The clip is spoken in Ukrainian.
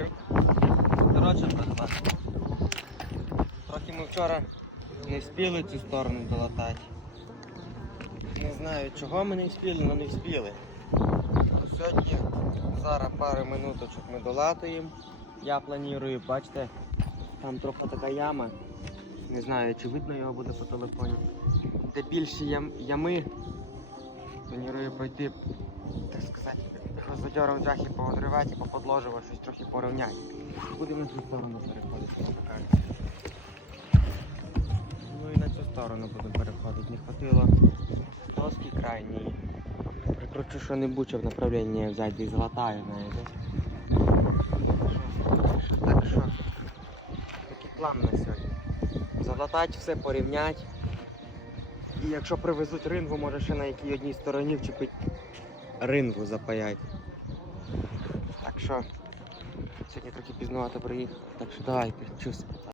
бачив. Коротше. Трохи ми вчора не встигли цю сторону долатати. Не знаю, чого ми не встигли, але не встигли. Сьогодні зараз пару минуточок ми долатуємо. Я планую, бачите, там трохи така яма. Не знаю, чи видно його буде по телефоні. Де більші ям, ями, планую пройти, так сказати, гвоздодьором джахи поодривати, поподложувати, щось трохи порівняти. Будемо на цю сторону переходити, покажу. Ну і на цю сторону будемо переходити. Не хватило доски крайньої. Прикручу що-небудь, щоб направлення взяти і златаю, знаєте. Так що, такий план на сьогодні. Залатати все, порівняти. І якщо привезуть рингу, може ще на якій одній стороні вчепити рингу запаять. Так що, сьогодні трохи пізнувато приїхав. Так що давайте, чус.